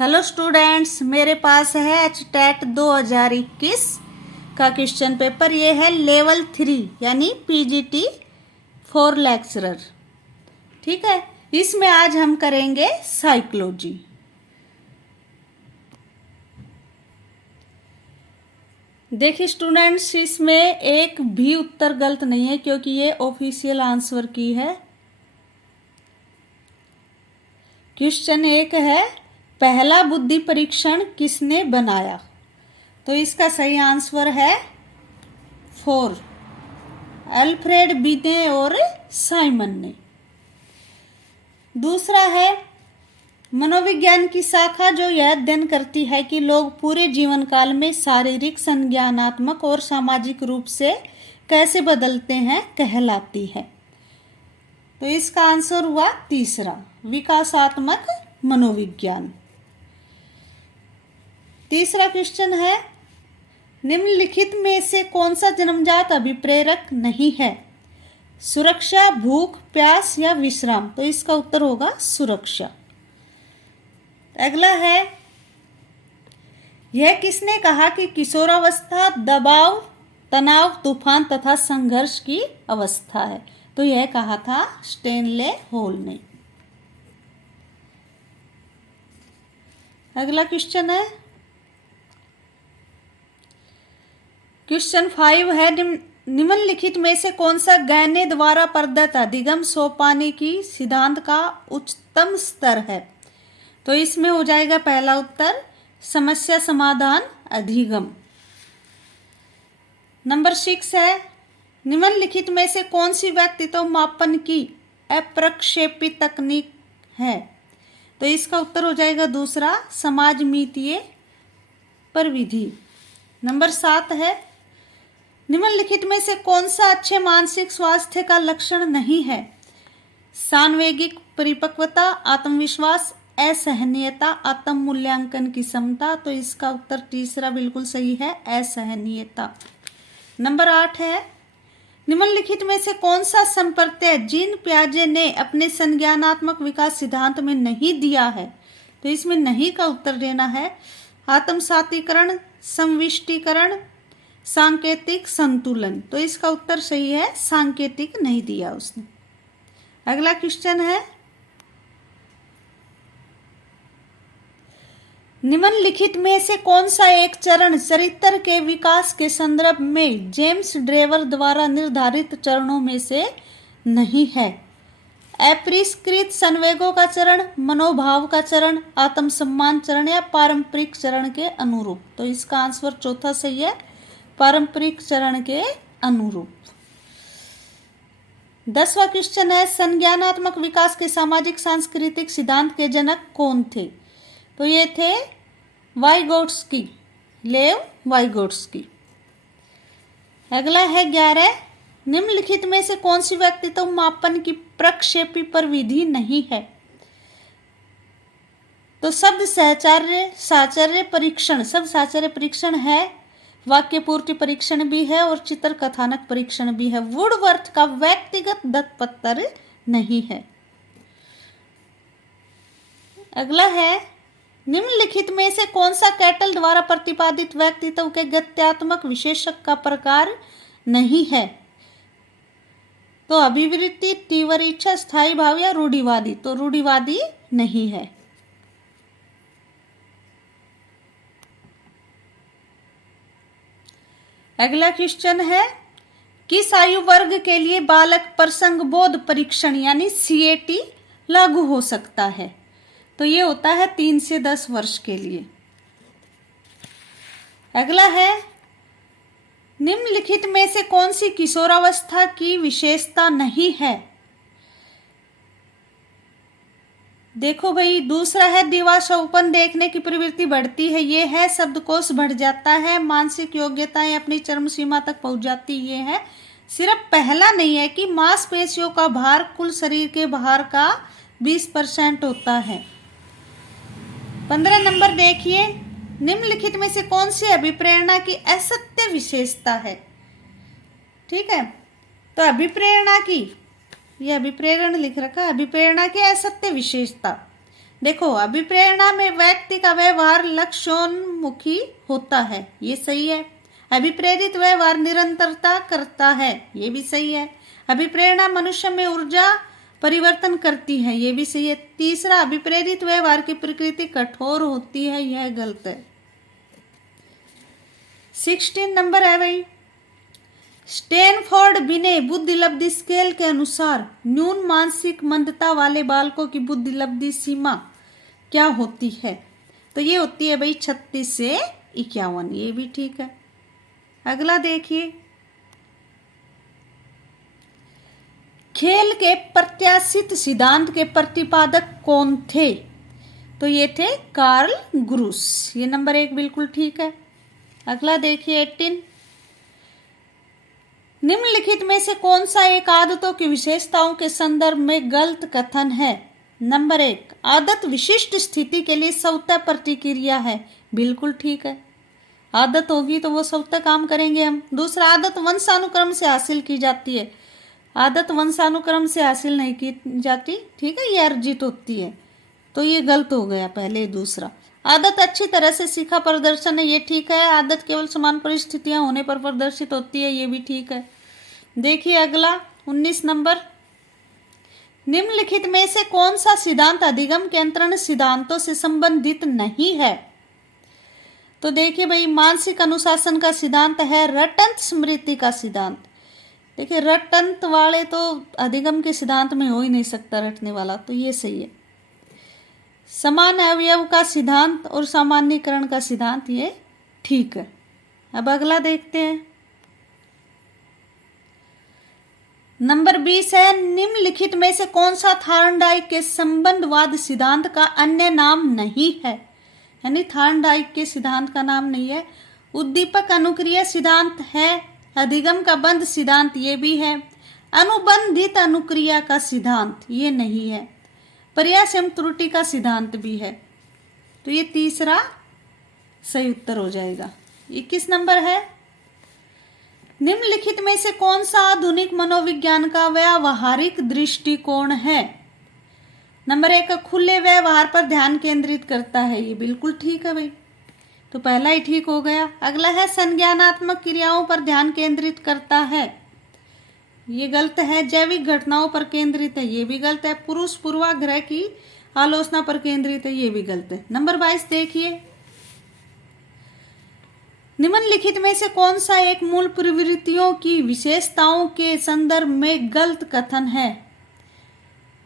Hello students, मेरे पास है HTET 2021 का क्वेश्चन पेपर। ये है लेवल 3 यानी PGT 4 लेक्चरर। ठीक है, इसमें आज हम करेंगे साइकोलॉजी। देखिए स्टूडेंट्स, इसमें एक भी उत्तर गलत नहीं है क्योंकि ये ऑफिशियल आंसर की है। क्वेश्चन 1 है, पहला बुद्धि परीक्षण किसने बनाया? तो इसका सही आंसर है 4, अल्फ्रेड बिने और साइमन ने। दूसरा है, मनोविज्ञान की शाखा जो यह अध्ययन करती है कि लोग पूरे जीवन काल में शारीरिक, संज्ञानात्मक और सामाजिक रूप से कैसे बदलते हैं, कहलाती है। तो इसका आंसर हुआ तीसरा, विकासात्मक मनोविज्ञान। तीसरा क्वेश्चन है, निम्नलिखित में से कौन सा जन्मजात अभिप्रेरक नहीं है? सुरक्षा, भूख, प्यास या विश्राम? तो इसका उत्तर होगा सुरक्षा। अगला है, यह किसने कहा कि किशोरावस्था दबाव, तनाव, तूफान तथा संघर्ष की अवस्था है? तो यह कहा था स्टेनले हॉल ने। अगला क्वेश्चन है, क्वेश्चन 5 है, निम्नलिखित में से कौन सा गैने द्वारा प्रदत्त अधिगम सोपानिकी सिद्धांत का उच्चतम स्तर है? तो इसमें हो जाएगा पहला उत्तर समस्या समाधान अधिगम। नंबर 6 है, निम्नलिखित में से कौन सी व्यक्तित्व मापन की अप्रक्षेपी तकनीक है? तो इसका उत्तर हो जाएगा दूसरा, समाजमितीय प्रविधि। नंबर 7 है, निम्नलिखित में से कौन सा अच्छे मानसिक स्वास्थ्य का लक्षण नहीं है? सांवेगिक परिपक्वता, आत्मविश्वास, असहनीयता, आत्म मूल्यांकन की क्षमता। तो इसका उत्तर तीसरा बिल्कुल सही है, असहनीयता। नंबर 8 है, निम्नलिखित में से कौन सा संप्रत्यय जीन पियाजे ने अपने संज्ञानात्मक विकास सिद्धांत में नहीं दिया है? तो इसमें नहीं का उत्तर देना है आत्मसातीकरण, संविष्टीकरण, सांकेतिक संतुलन। तो इसका उत्तर सही है, सांकेतिक नहीं दिया उसने। अगला क्वेश्चन है, निम्नलिखित में से कौन सा एक चरण चरित्र के विकास के संदर्भ में जेम्स ड्रेवर द्वारा निर्धारित चरणों में से नहीं है? अपरिष्कृत संवेगों का चरण, मनोभाव का चरण, आत्मसम्मान चरण या पारंपरिक चरण के अनुरूप? तो इसका आंसर चौथा सही है, पारंपरिक चरण के अनुरूप। 10वां क्वेश्चन है, संज्ञानात्मक विकास के सामाजिक सांस्कृतिक सिद्धांत के जनक कौन थे? तो ये थे वाइगोट्स्की, लेव वाइगोट्स्की। अगला है 11, निम्नलिखित में से कौन सी व्यक्तित्व मापन की प्रक्षेपी प्रविधि नहीं है? तो शब्द साहचर्य, साहचर्य परीक्षण, शब्द साहचर्य परीक्षण है, वाक्य पूर्ति परीक्षण भी है और चित्र कथानक परीक्षण भी है। वुडवर्थ का व्यक्तिगत दत्तपत्र नहीं है। अगला है, निम्नलिखित में से कौन सा कैटल द्वारा प्रतिपादित व्यक्तित्व के गत्यात्मक विशेषक का प्रकार नहीं है? तो अभिवृत्ति, तीव्र इच्छा, स्थायी भाव या रूढ़िवादी? तो रूढ़िवादी नहीं है। अगला क्वेश्चन है, किस आयु वर्ग के लिए बालक प्रसंग बोध परीक्षण यानी CAT लागू हो सकता है? तो ये होता है 3 से 10 वर्ष के लिए। अगला है, निम्नलिखित में से कौन सी किशोरावस्था की विशेषता नहीं है? देखो भाई, दूसरा है दिवास्वप्न देखने की प्रवृत्ति बढ़ती है, ये है शब्दकोश बढ़ जाता है, मानसिक योग्यताएं अपनी चरम सीमा तक पहुंच जाती, ये है। सिर्फ पहला नहीं है कि मांसपेशियों का भार कुल शरीर के भार का 20% होता है। 15 नंबर देखिए, निम्नलिखित में से कौन सी अभिप्रेरणा की असत्य विशेषता है? ठीक है, तो अभिप्रेरणा की, यह अभिप्रेरण लिख रखा है, अभिप्रेरणा की असत्य विशेषता, देखो, अभिप्रेरणा में व्यक्ति का व्यवहार लक्ष्योन्मुखी होता है, ये सही है। अभिप्रेरित व्यवहार निरंतरता करता है, ये भी सही है। अभिप्रेरणा मनुष्य में ऊर्जा परिवर्तन करती है, ये भी सही है। तीसरा, अभिप्रेरित व्यवहार की प्रकृति कठोर होती है, यह गलत है। 16 नंबर है भाई, स्टैनफोर्ड बिने बुद्धि लब्धि स्केल के अनुसार न्यून मानसिक मंदता वाले बालकों की बुद्धि लब्धि सीमा क्या होती है? तो ये होती है भाई 36 से 51, ये भी ठीक है। अगला देखिए, खेल के प्रत्याशित सिद्धांत के प्रतिपादक कौन थे? तो ये थे कार्ल ग्रूस, ये नंबर 1 बिल्कुल ठीक है। अगला देखिए 18, निम्नलिखित में से कौन सा एक आदतों की विशेषताओं के संदर्भ में गलत कथन है? नंबर 1, आदत विशिष्ट स्थिति के लिए स्वतः प्रतिक्रिया है, बिल्कुल ठीक है। आदत होगी तो वो स्वतः काम करेंगे हम। दूसरा, आदत वंशानुक्रम से हासिल की जाती है, आदत वंशानुक्रम से हासिल नहीं की जाती, ठीक है, ये अर्जित होती है, तो ये गलत हो गया पहले। दूसरा, आदत अच्छी तरह से सीखा प्रदर्शन है, ये ठीक है। आदत केवल समान परिस्थितियां होने पर प्रदर्शित होती है, ये भी ठीक है। देखिए अगला 19 नंबर, निम्नलिखित में से कौन सा सिद्धांत अधिगम के अंतरण सिद्धांतों से संबंधित नहीं है? तो देखिए भाई, मानसिक अनुशासन का सिद्धांत है रटंत स्मृति का सिद्धांत। देखिए, रटंत वाले तो अधिगम के सिद्धांत में हो ही नहीं सकता, रटने वाला, तो ये सही है। समान अवयव का सिद्धांत और सामान्यीकरण का सिद्धांत, ये ठीक है। अब अगला देखते हैं, नंबर 20 है, निम्नलिखित में से कौन सा थार्नडाइक के संबंधवाद सिद्धांत का अन्य नाम नहीं है? यानी थार्नडाइक के सिद्धांत का नाम नहीं है। उद्दीपक अनुक्रिया सिद्धांत है, अधिगम का बंध सिद्धांत, ये भी है। अनुबंधित अनुक्रिया का सिद्धांत, ये नहीं है। प्रयास एवं त्रुटि का सिद्धांत भी है, तो ये तीसरा सही उत्तर हो जाएगा। 21 नंबर है, निम्नलिखित में से कौन सा आधुनिक मनोविज्ञान का व्यावहारिक दृष्टिकोण है? नंबर 1, खुले व्यवहार पर ध्यान केंद्रित करता है, ये बिल्कुल ठीक है भाई, तो पहला ही ठीक हो गया। अगला है, संज्ञानात्मक क्रियाओं पर ध्यान केंद्रित करता है, ये गलत है। जैविक घटनाओं पर केंद्रित है, ये भी गलत है। पुरुष पूर्वाग्रह की आलोचना पर केंद्रित है, ये भी गलत है। नंबर 22 देखिए, निम्नलिखित में से कौन सा एक मूल प्रवृत्तियों की विशेषताओं के संदर्भ में गलत कथन है?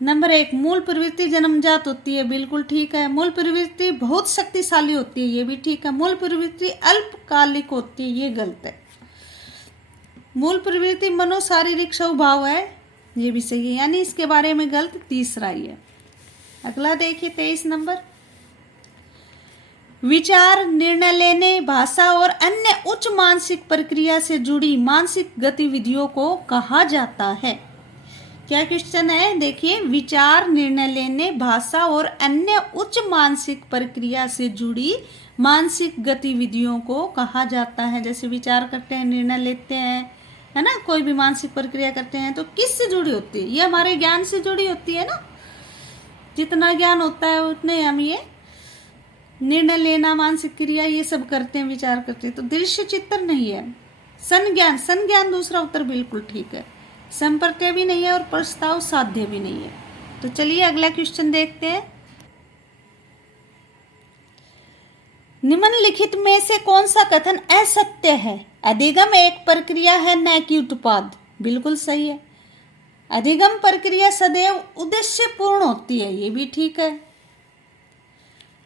नंबर 1, मूल प्रवृत्ति जन्मजात होती है, बिल्कुल ठीक है। मूल प्रवृत्ति बहुत शक्तिशाली होती है, ये भी ठीक है। मूल प्रवृत्ति अल्पकालिक होती है, ये गलत है। मूल प्रवृत्ति मनोशारीरिक स्वभाव है, ये भी सही है, यानी इसके बारे में गलत, तीसरा ही है। अगला देखिए 23 नंबर, विचार, निर्णय लेने, भाषा और अन्य उच्च मानसिक प्रक्रिया से जुड़ी मानसिक गतिविधियों को कहा जाता है? क्या क्वेश्चन है? देखिए, विचार, निर्णय लेने, भाषा और अन्य उच्च मानसिक प्रक्रिया से जुड़ी मानसिक गतिविधियों को कहा जाता है। जैसे विचार करते हैं, निर्णय लेते हैं, है ना, कोई भी मानसिक प्रक्रिया करते हैं, तो किससे जुड़ी होती है? ये हमारे ज्ञान से जुड़ी होती है ना, जितना ज्ञान होता है उतने हम ये निर्णय लेना, मानसिक क्रिया, ये सब करते हैं, विचार करते हैं। तो दृश्य चित्र नहीं है। संज्ञान, संज्ञान दूसरा उत्तर बिल्कुल ठीक है। संप्रत्यय भी नहीं है और प्रस्ताव साध्य भी नहीं है। तो चलिए अगला क्वेश्चन देखते हैं, निम्नलिखित में से कौन सा कथन असत्य है? अधिगम एक प्रक्रिया है, न कि उत्पाद, बिल्कुल सही है। अधिगम प्रक्रिया सदैव उद्देश्य पूर्ण होती है, ये भी ठीक है।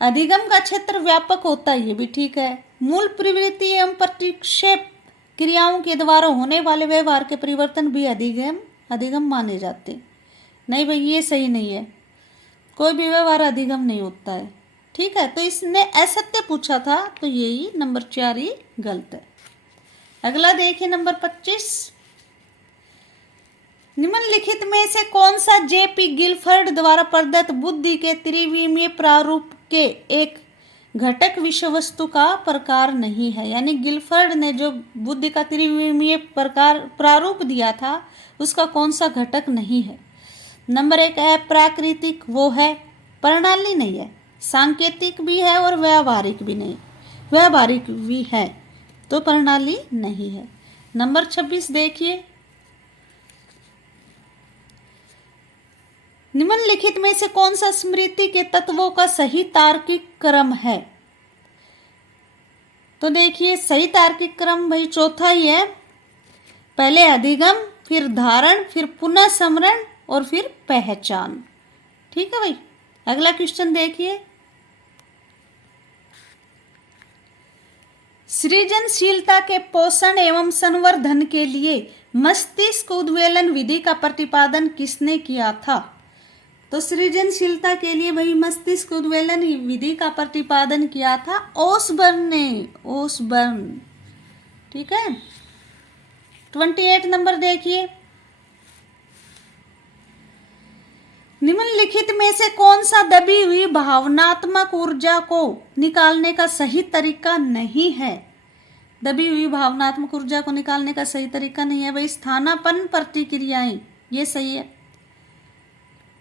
अधिगम का क्षेत्र व्यापक होता है, ये भी ठीक है। मूल प्रवृत्ति एवं प्रतिक्षेप क्रियाओं के द्वारा होने वाले व्यवहार के परिवर्तन भी अधिगम माने जाते। नहीं भाई, ये सही नहीं है, कोई भी व्यवहार अधिगम नहीं होता है, ठीक है। तो इसने असत्य पूछा था, तो यही नंबर 4 ही गलत है। अगला देखिए नंबर 25, निम्नलिखित में से कौन सा जेपी गिलफर्ड द्वारा प्रदत्त बुद्धि के त्रिविमीय प्रारूप के एक घटक विषय वस्तु का प्रकार नहीं है? यानी गिलफर्ड ने जो बुद्धि का त्रिविमीय प्रकार प्रारूप दिया था, उसका कौन सा घटक नहीं है? नंबर 1, अप्राकृतिक, वो है। प्रणाली नहीं है, सांकेतिक भी है और व्यावहारिक भी नहीं, व्यावहारिक भी है तो प्रणाली नहीं है। नंबर 26 देखिए, निम्नलिखित में से कौन सा स्मृति के तत्वों का सही तार्किक क्रम है? तो देखिए सही तार्किक क्रम भाई चौथा ही है, पहले अधिगम, फिर धारण, फिर पुनः स्मरण और फिर पहचान। ठीक है भाई। अगला क्वेश्चन देखिए, सृजनशीलता के पोषण एवं संवर्धन के लिए मस्तिष्क उद्वेलन विधि का प्रतिपादन किसने किया था? तो सृजनशीलता के लिए भाई मस्तिष्क उद्वेलन विधि का प्रतिपादन किया था ओसबर्न ने, ओसबर्न। ठीक है। 28 नंबर देखिए, निम्नलिखित में से कौन सा दबी हुई भावनात्मक ऊर्जा को निकालने का सही तरीका नहीं है? दबी हुई भावनात्मक ऊर्जा को निकालने का सही तरीका नहीं है भाई स्थानापन्न प्रतिक्रियाएं, ये सही है,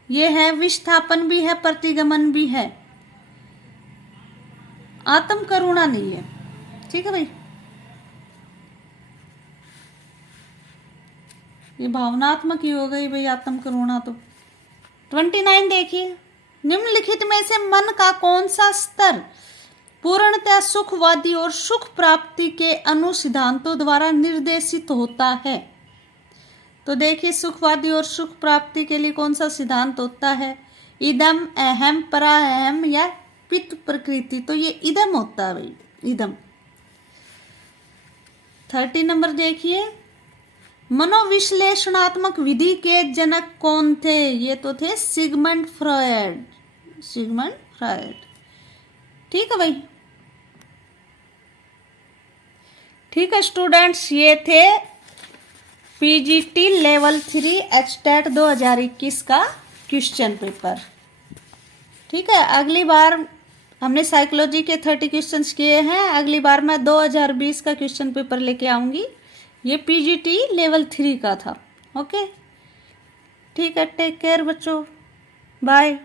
ये है विस्थापन भी है, प्रतिगमन भी है, आत्म करुणा नहीं है। ठीक है भाई, ये भावनात्मक ही हो गई भाई आत्म करुणा। तो 29 देखिए, निम्नलिखित में से मन का कौन सा स्तर पूर्णतः सुखवादी और सुख प्राप्ति के अनुसिद्धांतों द्वारा निर्देशित होता है? तो देखिए सुखवादी और सुख प्राप्ति के लिए कौन सा सिद्धांत होता है? इदम, अहम, परा अहम या पित्त प्रकृति। तो ये इदम होता है भाई, इदम। 30 नंबर देखिए, मनोविश्लेषणात्मक विधि के जनक कौन थे? ये तो थे सिगमंड फ्रॉयड, सिगमंड फ्रॉयड। ठीक है भाई। ठीक है स्टूडेंट्स, ये थे पीजीटी लेवल 3 एचटेट 2021 का क्वेश्चन पेपर। ठीक है, अगली बार हमने साइकोलॉजी के 30 क्वेश्चंस किए हैं, अगली बार मैं 2020 का क्वेश्चन पेपर लेके आऊँगी। ये पीजीटी लेवल 3 का था। ओके, ठीक है, टेक केयर बच्चों, बाय।